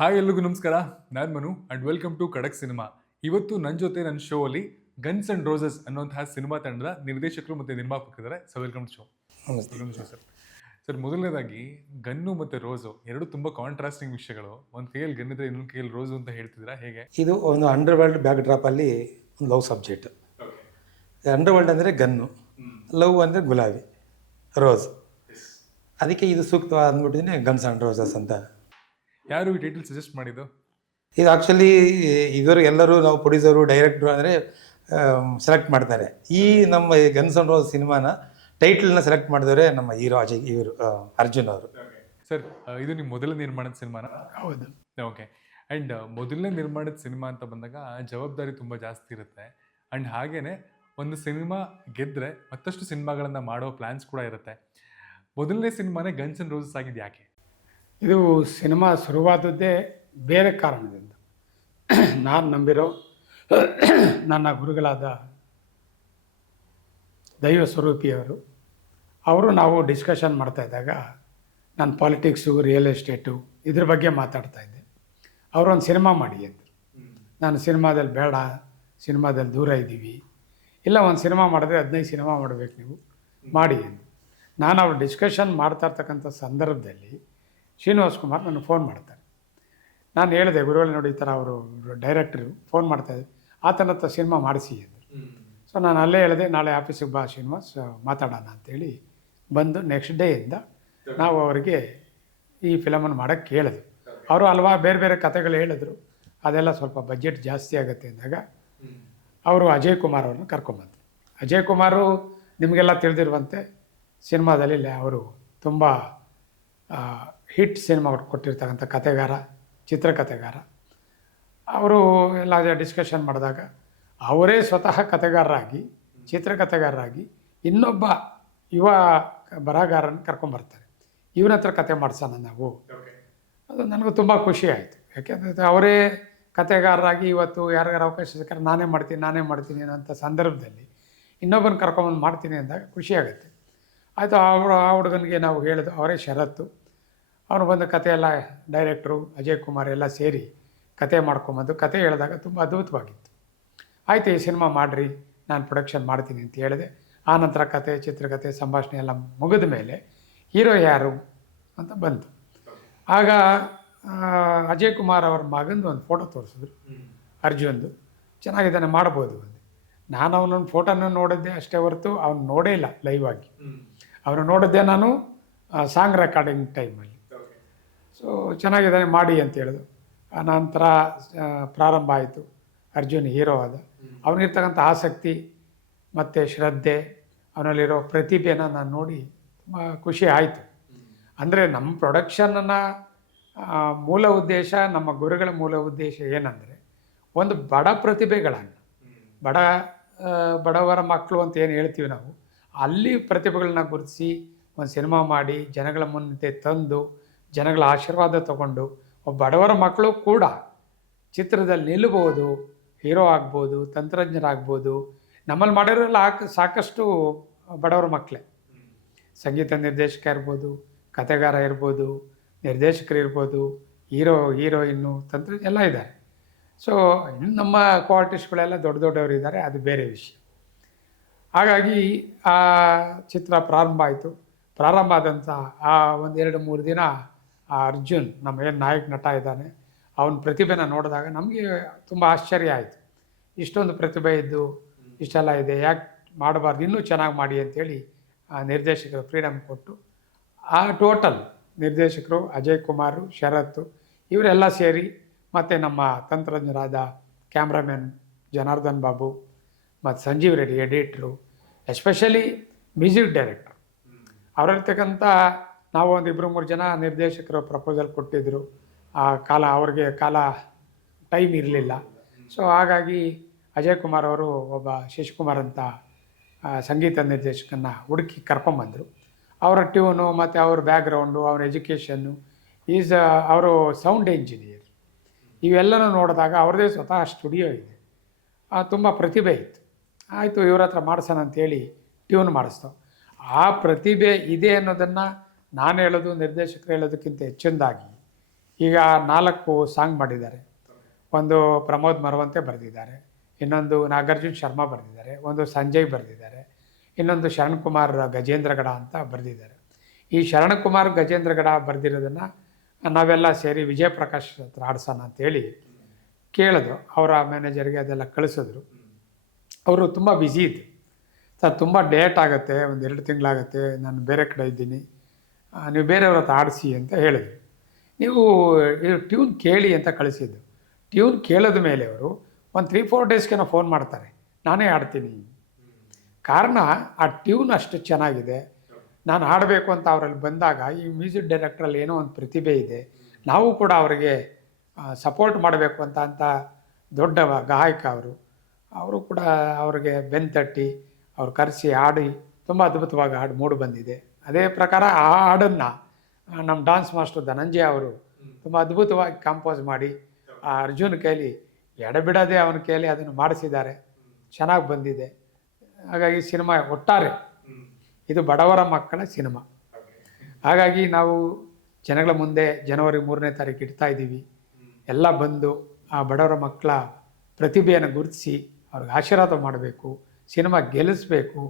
Hi ಎಲ್ರಿಗೂ ನಮಸ್ಕಾರ. ನಾನು Manu and welcome to Kadak cinema ಇವತ್ತು ನನ್ನ ಜೊತೆ ನನ್ನ ಶೋ ಅಲ್ಲಿ ಗನ್ಸ್ ಅಂಡ್ ರೋಸಸ್ ಅನ್ನುವಂತಹ ಸಿನಿಮಾ ತಂಡದ ನಿರ್ದೇಶಕರು ಮತ್ತು ನಿರ್ಮಾಪಕರಿದ್ದಾರೆ so welcome to show welcome show sir sir ಮೊದಲನೇದಾಗಿ ಗನ್ನು ಮತ್ತು ರೋಸು ಎರಡು ತುಂಬ ಕಾಂಟ್ರಾಸ್ಟಿಂಗ್ ವಿಷಯಗಳು. ಒಂದು ಕೈಯಲ್ಲಿ ಗನ್ ಇದ್ರೆ ಇನ್ನೊಂದು ಕೈಯಲ್ಲಿ ರೋಸು ಅಂತ ಹೇಳ್ತಿದ್ದೀರಾ? ಹೇಗೆ? ಇದು ಒಂದು ಅಂಡರ್ ವರ್ಲ್ಡ್ ಬ್ಯಾಕ್ ಡ್ರಾಪಲ್ಲಿ ಒಂದು ಲವ್ ಸಬ್ಜೆಕ್ಟ್ ಅಂಡರ್ ವರ್ಲ್ಡ್ ಅಂದರೆ ಗನ್ನು. ಲವ್ ಅಂದರೆ ಗುಲಾಬಿ. ರೋಸ್ ಅದಕ್ಕೆ ಇದು ಸೂಕ್ತ ಅಂದ್ಬಿಟ್ಟಿದ್ದೀನಿ ಗನ್ಸ್ ಅಂಡ್ ರೋಸಸ್ ಅಂತ. ಯಾರು ಈ ಟೈಟಲ್ ಸಜೆಸ್ಟ್ ಮಾಡಿದ್ದು? ಇದು ಆ್ಯಕ್ಚುಲಿ ಇವರು ಎಲ್ಲರೂ ನಾವು ಪ್ರೊಡ್ಯೂಸರು ಡೈರೆಕ್ಟ್ರು ಅಂದರೆ ಸೆಲೆಕ್ಟ್ ಮಾಡ್ತಾರೆ. ಈ ನಮ್ಮ ಗನ್ಸ್ ಅಂಡ್ ರೋಸ್ ಸಿನಿಮಾನ ಟೈಟಲ್ನ ಸೆಲೆಕ್ಟ್ ಮಾಡಿದವರೇ ನಮ್ಮ ಹೀರೋ ಅಜಯ್ ಇವರು ಅರ್ಜುನ್ ಅವರು. ಸರ್ ಇದು ನಿಮ್ಮ ಮೊದಲ ನಿರ್ಮಾಣದ ಸಿನಿಮಾನ? ಹೌದು. ಓಕೆ. ಆ್ಯಂಡ್ ಮೊದಲನೇ ನಿರ್ಮಾಣದ ಸಿನಿಮಾ ಅಂತ ಬಂದಾಗ ಜವಾಬ್ದಾರಿ ತುಂಬ ಜಾಸ್ತಿ ಇರುತ್ತೆ. ಆ್ಯಂಡ್ ಹಾಗೇ ಒಂದು ಸಿನಿಮಾ ಗೆದ್ದರೆ ಮತ್ತಷ್ಟು ಸಿನಿಮಾಗಳನ್ನು ಮಾಡೋ ಪ್ಲ್ಯಾನ್ಸ್ ಕೂಡ ಇರುತ್ತೆ. ಮೊದಲನೇ ಸಿನಿಮಾನೇ ಗನ್ಸ್ ಅಂಡ್ ರೋಸಸ್ ಆಗಿದ್ದು ಯಾಕೆ? ಇದು ಸಿನಿಮಾ ಶುರುವಾದದ್ದೇ ಬೇರೆ ಕಾರಣದಿಂದ. ನಾನು ನಂಬಿರೋ ನನ್ನ ಗುರುಗಳಾದ ದೈವ ಸ್ವರೂಪಿಯವರು, ಅವರು ನಾವು ಡಿಸ್ಕಷನ್ ಮಾಡ್ತಾಯಿದ್ದಾಗ ನಾನು ಪಾಲಿಟಿಕ್ಸು ರಿಯಲ್ ಎಸ್ಟೇಟು ಇದ್ರ ಬಗ್ಗೆ ಮಾತಾಡ್ತಾ ಇದ್ದೆ. ಅವರೊಂದು ಸಿನಿಮಾ ಮಾಡಿ ಅಂದರು. ನಾನು ಸಿನಿಮಾದಲ್ಲಿ ಬೇಡ, ಸಿನಿಮಾದಲ್ಲಿ ದೂರ ಇದ್ದೀವಿ. ಇಲ್ಲ, ಒಂದು ಸಿನಿಮಾ ಮಾಡಿದ್ರೆ ಹದಿನೈದು ಸಿನಿಮಾ ಮಾಡಬೇಕು ನೀವು. ಮಾಡಿ ಅಂದರು. ನಾನು ಅವ್ರು ಡಿಸ್ಕಷನ್ ಮಾಡ್ತಾ ಇರ್ತಕ್ಕಂಥ ಸಂದರ್ಭದಲ್ಲಿ ಶ್ರೀನಿವಾಸ್ ಕುಮಾರ್ ನನಗೆ ಫೋನ್ ಮಾಡ್ತಾರೆ. ನಾನು ಹೇಳಿದೆ ಗುರುಗಳು ನೋಡಿ ಈ ಥರ ಅವರು ಡೈರೆಕ್ಟ್ರು ಫೋನ್ ಮಾಡ್ತಾಯಿದ್ರು ಆತನ ಹತ್ರ ಸಿನಿಮಾ ಮಾಡಿಸಿ ಅಂದರು. ಸೊ ನಾನು ಅಲ್ಲೇ ಹೇಳಿದೆ ನಾಳೆ ಆಫೀಸಿಗೆ ಬಾ ಶ್ರೀನಿವಾಸ್ ಮಾತಾಡೋಣ ಅಂತೇಳಿ ಬಂದು ನೆಕ್ಸ್ಟ್ ಡೇಯಿಂದ ನಾವು ಅವರಿಗೆ ಈ ಫಿಲಮನ್ನು ಮಾಡೋಕ್ಕೆ ಹೇಳಿದ್ವಿ ಅವರು ಅಲ್ವಾ ಬೇರೆ ಬೇರೆ ಕಥೆಗಳು ಹೇಳಿದ್ರು. ಅದೆಲ್ಲ ಸ್ವಲ್ಪ ಬಜೆಟ್ ಜಾಸ್ತಿ ಆಗುತ್ತೆ ಅಂದಾಗ ಅವರು ಅಜಯ್ ಕುಮಾರ್ ಅವ್ರನ್ನ ಕರ್ಕೊಂಬಂದರು. ಅಜಯ್ ಕುಮಾರು ನಿಮಗೆಲ್ಲ ತಿಳಿದಿರುವಂತೆ ಸಿನಿಮಾದಲ್ಲಿ ಅವರು ತುಂಬ ಹಿಟ್ ಸಿನಿಮಾ ಕೊಟ್ಟಿರ್ತಕ್ಕಂಥ ಕತೆಗಾರ ಚಿತ್ರಕಥೆಗಾರ. ಅವರು ಎಲ್ಲ ಡಿಸ್ಕಷನ್ ಮಾಡಿದಾಗ ಅವರೇ ಸ್ವತಃ ಕತೆಗಾರರಾಗಿ ಚಿತ್ರಕಥೆಗಾರರಾಗಿ ಇನ್ನೊಬ್ಬ ಯುವ ಬರಹಗಾರನ ಕರ್ಕೊಂಬರ್ತಾರೆ. ಇವನ ಹತ್ರ ಕತೆ ಮಾಡಿಸೋಣ ನಾವು. ಅದು ನನಗೂ ತುಂಬ ಖುಷಿ ಆಯಿತು. ಯಾಕೆಂದರೆ ಅವರೇ ಕತೆಗಾರರಾಗಿ ಇವತ್ತು ಯಾರಿಗಾರ ಅವಕಾಶ ಸಿಕ್ಕರೆ ನಾನೇ ಮಾಡ್ತೀನಿ ನಾನೇ ಮಾಡ್ತೀನಿ ಅನ್ನೋಂಥ ಸಂದರ್ಭದಲ್ಲಿ ಇನ್ನೊಬ್ಬನ ಕರ್ಕೊಂಬಂದು ಮಾಡ್ತೀನಿ ಅಂದಾಗ ಖುಷಿ ಆಗುತ್ತೆ. ಆಯಿತು ಅವರು ಆ ಹುಡುಗನಿಗೆ ನಾವು ಹೇಳಿದ್ದು ಅವರೇ ಷರತ್ತು. ಅವನು ಬಂದು ಕಥೆಯೆಲ್ಲ ಎಲ್ಲ ಡೈರೆಕ್ಟ್ರು ಅಜಯ್ ಕುಮಾರ್ ಎಲ್ಲ ಸೇರಿ ಕತೆ ಮಾಡ್ಕೊಂಬಂದು ಕತೆ ಹೇಳಿದಾಗ ತುಂಬ ಅದ್ಭುತವಾಗಿತ್ತು. ಆಯಿತು ಈ ಸಿನಿಮಾ ಮಾಡಿರಿ ನಾನು ಪ್ರೊಡಕ್ಷನ್ ಮಾಡ್ತೀನಿ ಅಂತ ಹೇಳಿದೆ. ಆ ನಂತರ ಕತೆ ಚಿತ್ರಕತೆ ಸಂಭಾಷಣೆ ಎಲ್ಲ ಮುಗಿದ ಮೇಲೆ ಹೀರೋ ಯಾರು ಅಂತ ಬಂತು. ಆಗ ಅಜಯ್ ಕುಮಾರ್ ಅವರ ಮಗಂದು ಒಂದು ಫೋಟೋ ತೋರಿಸಿದ್ರು ಅರ್ಜುನ್ದು. ಚೆನ್ನಾಗಿದ್ದಾನೆ ಮಾಡ್ಬೋದು ಅಂದೆ. ನಾನು ಅವನೊಂದು ಫೋಟೋನ ನೋಡಿದ್ದೆ ಅಷ್ಟೇ ಹೊರತು ಅವ್ನು ನೋಡೇ ಇಲ್ಲ ಲೈವ್ ಆಗಿ. ಅವನು ನೋಡಿದ್ದೆ ನಾನು ಸಾಂಗ್ ರೆಕಾರ್ಡಿಂಗ್ ಟೈಮಲ್ಲಿ ಸೊ ಚೆನ್ನಾಗಿದ್ದಾನೆ ಮಾಡಿ ಅಂತ ಹೇಳಿದ್ರು. ಆ ನಂತರ ಪ್ರಾರಂಭ ಆಯಿತು. ಅರ್ಜುನ್ ಹೀರೋ ಆದ. ಅವನಿರ್ತಕ್ಕಂಥ ಆಸಕ್ತಿ ಮತ್ತು ಶ್ರದ್ಧೆ ಅವನಲ್ಲಿರೋ ಪ್ರತಿಭೆನ ನಾನು ನೋಡಿ ತುಂಬ ಖುಷಿ ಆಯಿತು. ಅಂದರೆ ನಮ್ಮ ಪ್ರೊಡಕ್ಷನನ್ನು ಮೂಲ ಉದ್ದೇಶ ನಮ್ಮ ಗುರುಗಳ ಮೂಲ ಉದ್ದೇಶ ಏನಂದರೆ ಒಂದು ಬಡ ಪ್ರತಿಭೆಗಳನ್ನು ಬಡ ಬಡವರ ಮಕ್ಕಳು ಅಂತ ಏನು ಹೇಳ್ತೀವಿ ನಾವು ಅಲ್ಲಿ ಪ್ರತಿಭೆಗಳನ್ನ ಗುರುತಿಸಿ ಒಂದು ಸಿನಿಮಾ ಮಾಡಿ ಜನಗಳ ಮುಂದೆ ತಂದು ಜನಗಳ ಆಶೀರ್ವಾದ ತಗೊಂಡು ಬಡವರ ಮಕ್ಕಳು ಕೂಡ ಚಿತ್ರದಲ್ಲಿ ನಿಲ್ಲಬಹುದು ಹೀರೋ ಆಗ್ಬೋದು, ತಂತ್ರಜ್ಞರಾಗ್ಬೋದು. ನಮ್ಮಲ್ಲಿ ಮಾಡಿರೋಲ್ಲ ಸಾಕಷ್ಟು ಬಡವರ ಮಕ್ಕಳೇ. ಸಂಗೀತ ನಿರ್ದೇಶಕ ಇರ್ಬೋದು, ಕಥೆಗಾರ ಇರ್ಬೋದು, ನಿರ್ದೇಶಕರು ಇರ್ಬೋದು, ಹೀರೋ, ಹೀರೋಯಿನ್ನು, ತಂತ್ರ, ಎಲ್ಲ ಇದ್ದಾರೆ. ಸೊ ಇನ್ನು ನಮ್ಮ ಕೋಆರ್ಟಿಸ್ಟ್ಗಳೆಲ್ಲ ದೊಡ್ಡ ದೊಡ್ಡವರು ಇದ್ದಾರೆ, ಅದು ಬೇರೆ ವಿಷಯ. ಹಾಗಾಗಿ ಆ ಚಿತ್ರ ಪ್ರಾರಂಭ ಆಯಿತು. ಪ್ರಾರಂಭ ಆದಂಥ ಆ ಒಂದೆರಡು ಮೂರು ದಿನ ಆ ಅರ್ಜುನ್ ನಮ್ಮ ಏನು ನಾಯಕ ನಟ ಇದ್ದಾನೆ, ಅವನ ಪ್ರತಿಭೆನ ನೋಡಿದಾಗ ನಮಗೆ ತುಂಬ ಆಶ್ಚರ್ಯ ಆಯಿತು. ಇಷ್ಟೊಂದು ಪ್ರತಿಭೆ ಇದ್ದು ಇಷ್ಟೆಲ್ಲ ಇದೆ, ಯಾಕೆ ಮಾಡಬಾರ್ದು, ಇನ್ನೂ ಚೆನ್ನಾಗಿ ಮಾಡಿ ಅಂತೇಳಿ ಆ ನಿರ್ದೇಶಕರು ಫ್ರೀಡಮ್ ಕೊಟ್ಟು, ಆ ಟೋಟಲ್ ನಿರ್ದೇಶಕರು ಅಜಯ್ ಕುಮಾರು ಶರತ್ತು ಇವರೆಲ್ಲ ಸೇರಿ ಮತ್ತು ನಮ್ಮ ತಂತ್ರಜ್ಞರಾದ ಕ್ಯಾಮ್ರಾಮ್ಯಾನ್ ಜನಾರ್ದನ್ ಬಾಬು ಮತ್ತು Sanjeev Reddy editor, especially music director. ಅವರಿರ್ತಕ್ಕಂಥ ನಾವು ಒಂದು ಇಬ್ಬರು ಮೂರು ಜನ ನಿರ್ದೇಶಕರು ಪ್ರಪೋಸಲ್ ಕೊಟ್ಟಿದ್ದರು ಆ ಕಾಲ ಅವ್ರಿಗೆ ಕಾಲ ಟೈಮ್ ಇರಲಿಲ್ಲ. ಸೊ ಹಾಗಾಗಿ ಅಜಯ್ ಕುಮಾರ್ ಅವರು ಒಬ್ಬ ಶಶಿಕುಮಾರ್ ಅಂತ ಸಂಗೀತ ನಿರ್ದೇಶಕನ ಹುಡುಕಿ ಕರ್ಕೊಂಬಂದರು. ಅವರ ಟ್ಯೂನು ಮತ್ತು ಅವ್ರ ಬ್ಯಾಕ್ಗ್ರೌಂಡು ಅವ್ರ ಎಜುಕೇಷನ್ನು ಈಸ್ ಅವರು ಸೌಂಡ್ ಇಂಜಿನಿಯರ್ ಇವೆಲ್ಲನೂ ನೋಡಿದಾಗ ಅವ್ರದ್ದೇ ಸ್ವತಃ ಸ್ಟುಡಿಯೋ ಇದೆ. ತುಂಬ ಪ್ರತಿಭೆ ಇತ್ತು. ಆಯಿತು, ಇವ್ರ ಹತ್ರ ಮಾಡಿಸೋಣ ಅಂತೇಳಿ ಟ್ಯೂನ್ ಮಾಡಿಸ್ತೋ ಆ ಪ್ರತಿಭೆ ಇದೆ ಅನ್ನೋದನ್ನು ನಾನು ಹೇಳೋದು ನಿರ್ದೇಶಕರು ಹೇಳೋದಕ್ಕಿಂತ ಹೆಚ್ಚಿನದಾಗಿ ಈಗ ನಾಲ್ಕು ಸಾಂಗ್ ಮಾಡಿದ್ದಾರೆ. ಒಂದು ಪ್ರಮೋದ್ ಮರವಂತೆ ಬರೆದಿದ್ದಾರೆ. ಇನ್ನೊಂದು ನಾಗಾರ್ಜುನ್ ಶರ್ಮಾ ಬರೆದಿದ್ದಾರೆ. ಒಂದು ಸಂಜಯ್ ಬರೆದಿದ್ದಾರೆ. ಇನ್ನೊಂದು ಶರಣ್ಕುಮಾರ್ ಗಜೇಂದ್ರಗಡ ಅಂತ ಬರೆದಿದ್ದಾರೆ. ಈ ಶರಣಕುಮಾರ್ ಗಜೇಂದ್ರಗಡ ಬರೆದಿರೋದನ್ನು ನಾವೆಲ್ಲ ಸೇರಿ ವಿಜಯ್ ಪ್ರಕಾಶ್ ಹತ್ರ ಆಡ್ಸೋಣ ಅಂತೇಳಿ ಕೇಳಿದ್ರು. ಅವರ ಮ್ಯಾನೇಜರ್ಗೆ ಅದೆಲ್ಲ ಕಳಿಸಿದ್ರು. ಅವರು ತುಂಬ ಬ್ಯುಸಿ ಇದ್ದರು ಸರ್, ತುಂಬ ಡೇಟ್ ಆಗುತ್ತೆ. ಒಂದು ಎರಡು ತಿಂಗಳಾಗುತ್ತೆ. ನಾನು ಬೇರೆ ಕಡೆ ಇದ್ದೀನಿ. ನೀವು ಬೇರೆಯವ್ರ ಹತ್ರ ಆಡಿಸಿ ಅಂತ ಹೇಳಿದ್ರು. ನೀವು, ಇದು ಟ್ಯೂನ್ ಕೇಳಿ ಅಂತ ಕಳಿಸಿದ್ದು ಟ್ಯೂನ್ ಕೇಳಿದ ಮೇಲೆ ಅವರು ಒಂದು ತ್ರೀ ಫೋರ್ ಡೇಸ್ಗೇನೋ ಫೋನ್ ಮಾಡ್ತಾರೆ. ನಾನೇ ಆಡ್ತೀನಿ. ಕಾರಣ ಆ ಟ್ಯೂನ್ ಅಷ್ಟು ಚೆನ್ನಾಗಿದೆ. ನಾನು ಹಾಡಬೇಕು ಅಂತ ಅವರಲ್ಲಿ ಬಂದಾಗ ಈ ಮ್ಯೂಸಿಕ್ ಡೈರೆಕ್ಟ್ರಲ್ಲಿ ಏನೋ ಒಂದು ಪ್ರತಿಭೆ ಇದೆ. ನಾವು ಕೂಡ ಅವರಿಗೆ ಸಪೋರ್ಟ್ ಮಾಡಬೇಕು ಅಂತ ಅಂತ ದೊಡ್ಡ ಗಾಯಕ ಅವರು. ಅವರು ಕೂಡ ಅವ್ರಿಗೆ ಬೆನ್ ತಟ್ಟಿ, ಅವ್ರು ಕರೆಸಿ ಆಡಿ ತುಂಬ ಅದ್ಭುತವಾಗಿ ಹಾಡು ಮೂಡಿ ಬಂದಿದೆ. ಅದೇ ಪ್ರಕಾರ ಆ ಹಾಡನ್ನು ನಮ್ಮ ಡಾನ್ಸ್ ಮಾಸ್ಟರ್ ಧನಂಜಯ ಅವರು ತುಂಬ ಅದ್ಭುತವಾಗಿ ಕಂಪೋಸ್ ಮಾಡಿ, ಆ ಅರ್ಜುನ್ ಕೈಲಿ ಎಡಬಿಡದೆ ಅವನ ಕೈಲಿ ಅದನ್ನು ಮಾಡಿಸಿದ್ದಾರೆ. ಚೆನ್ನಾಗಿ ಬಂದಿದೆ. ಹಾಗಾಗಿ ಸಿನಿಮಾ ಒಟ್ಟಾರೆ. ಇದು ಬಡವರ ಮಕ್ಕಳ ಸಿನಿಮಾ. ಹಾಗಾಗಿ ನಾವು ಜನಗಳ ಮುಂದೆ ಜನವರಿ ಮೂರನೇ ತಾರೀಕು ಇಡ್ತಾ ಇದ್ದೀವಿ. ಎಲ್ಲ ಬಂದು ಆ ಬಡವರ ಮಕ್ಕಳ ಪ್ರತಿಭೆಯನ್ನು ಗುರುತಿಸಿ ಅವ್ರಿಗೆ ಆಶೀರ್ವಾದ ಮಾಡಬೇಕು, ಸಿನಿಮಾ ಗೆಲ್ಲಿಸ್ಬೇಕು.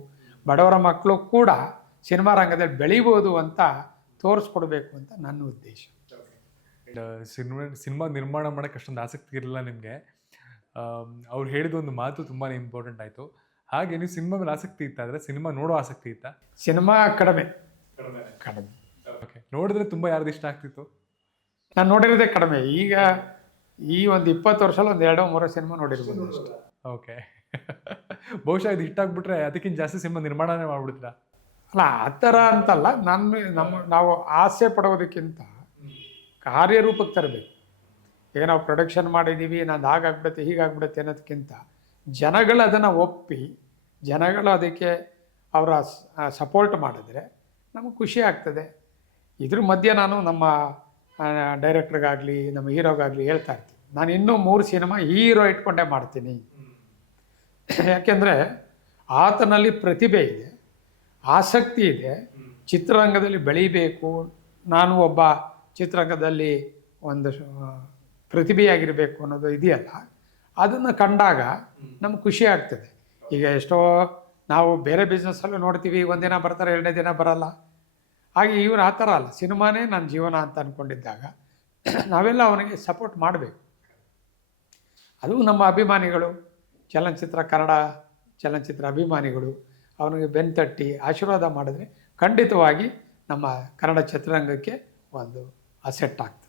ಬಡವರ ಮಕ್ಕಳು ಕೂಡ ಸಿನಿಮಾ ರಂಗದಲ್ಲಿ ಬೆಳಿಬೋದು ಅಂತ ತೋರಿಸ್ಕೊಡ್ಬೇಕು ಅಂತ ನನ್ನ ಉದ್ದೇಶ. ಸಿನಿಮಾ ಸಿನಿಮಾ ನಿರ್ಮಾಣ ಮಾಡೋಕ್ಕೆ ಅಷ್ಟೊಂದು ಆಸಕ್ತಿ ಇರಲಿಲ್ಲ ನಿಮಗೆ. ಅವ್ರು ಹೇಳಿದ ಒಂದು ಮಾತು ತುಂಬಾ ಇಂಪಾರ್ಟೆಂಟ್ ಆಯಿತು. ಹಾಗೆ ನೀವು ಸಿನಿಮಾ ಮೇಲೆ ಆಸಕ್ತಿ ಇತ್ತಾದರೆ ಸಿನಿಮಾ ನೋಡೋ ಆಸಕ್ತಿ ಇತ್ತಾ? ಸಿನಿಮಾ ಕಡಿಮೆ. ಕಡಿಮೆ. ಓಕೆ ನೋಡಿದ್ರೆ ತುಂಬ ಯಾರ್ದು ಇಷ್ಟ ಆಗ್ತಿತ್ತು? ನಾನು ನೋಡಿರೋದೇ ಕಡಿಮೆ. ಈಗ ಈ ಒಂದು ಇಪ್ಪತ್ತು ವರ್ಷ ಒಂದು ಎರಡೋ ಮೂರೋ ಸಿನಿಮಾ ನೋಡಿರ್ಬೋದು ಅಷ್ಟೇ. ಓಕೆ ಬಹುಶಃ ಇದು ಹಿಟ್ಟಾಗ್ಬಿಟ್ರೆ ಅದಕ್ಕಿಂತ ಜಾಸ್ತಿ ಸಿನಿಮಾ ನಿರ್ಮಾಣನೇ ಮಾಡ್ಬಿಡ್ತೀರಾ? ಅಲ್ಲ ಆ ಥರ ಅಂತಲ್ಲ ನನ್ನ ನಮ್ಮ ನಾವು ಆಸೆ ಪಡೋದಕ್ಕಿಂತ ಕಾರ್ಯರೂಪಕ್ಕೆ ತರಬೇಕು. ಈಗ ನಾವು ಪ್ರೊಡಕ್ಷನ್ ಮಾಡಿದ್ದೀವಿ ನಂದು ಹಾಗಾಗ್ಬಿಡುತ್ತೆ ಹೀಗಾಗ್ಬಿಡುತ್ತೆ ಅನ್ನೋದಕ್ಕಿಂತ ಜನಗಳು ಅದನ್ನು ಒಪ್ಪಿ ಜನಗಳು ಅದಕ್ಕೆ ಅವರ ಸಪೋರ್ಟ್ ಮಾಡಿದ್ರೆ ನಮಗೆ ಖುಷಿ ಆಗ್ತದೆ. ಇದ್ರ ಮಧ್ಯೆ ನಾನು ನಮ್ಮ ಡೈರೆಕ್ಟ್ರಿಗಾಗಲಿ ನಮ್ಮ ಹೀರೋಗಾಗಲಿ ಹೇಳ್ತಾ ಇರ್ತೀನಿ. ನಾನು ಇನ್ನೂ ಮೂರು ಸಿನಿಮಾ ಹೀರೋ ಇಟ್ಕೊಂಡೇ ಮಾಡ್ತೀನಿ. ಯಾಕೆಂದರೆ ಆತನಲ್ಲಿ ಪ್ರತಿಭೆ ಇದೆ. ಆಸಕ್ತಿ ಇದೆ. ಚಿತ್ರರಂಗದಲ್ಲಿ ಬೆಳೀಬೇಕು. ನಾನು ಒಬ್ಬ ಚಿತ್ರರಂಗದಲ್ಲಿ ಒಂದು ಪ್ರತಿಭೆಯಾಗಿರಬೇಕು ಅನ್ನೋದು ಇದೆಯಲ್ಲ. ಅದನ್ನು ಕಂಡಾಗ ನಮ್ಗೆ ಖುಷಿ ಆಗ್ತದೆ. ಈಗ ಎಷ್ಟೋ ನಾವು ಬೇರೆ ಬಿಸ್ನೆಸ್ಸಲ್ಲೂ ನೋಡ್ತೀವಿ ಒಂದಿನ ಬರ್ತಾರೆ, ಎರಡನೇ ದಿನ ಬರಲ್ಲ. ಹಾಗೆ ಇವ್ರು ಆ ಥರ ಅಲ್ಲ. ಸಿನಿಮಾನೇ ನನ್ನ ಜೀವನ ಅಂತ ಅಂದ್ಕೊಂಡಿದ್ದಾಗ ನಾವೆಲ್ಲ ಅವನಿಗೆ ಸಪೋರ್ಟ್ ಮಾಡಬೇಕು. ಅದು ನಮ್ಮ ಅಭಿಮಾನಿಗಳು, ಚಲನಚಿತ್ರ ಕನ್ನಡ ಚಲನಚಿತ್ರ ಅಭಿಮಾನಿಗಳು. ಅವನಿಗೆ ಬೆನ್ತಟ್ಟಿ ಆಶೀರ್ವಾದ ಮಾಡಿದ್ರೆ ಖಂಡಿತವಾಗಿ ನಮ್ಮ ಕನ್ನಡ ಚಿತ್ರರಂಗಕ್ಕೆ ಒಂದು ಅಸೆಟ್ ಆಗ್ತದೆ.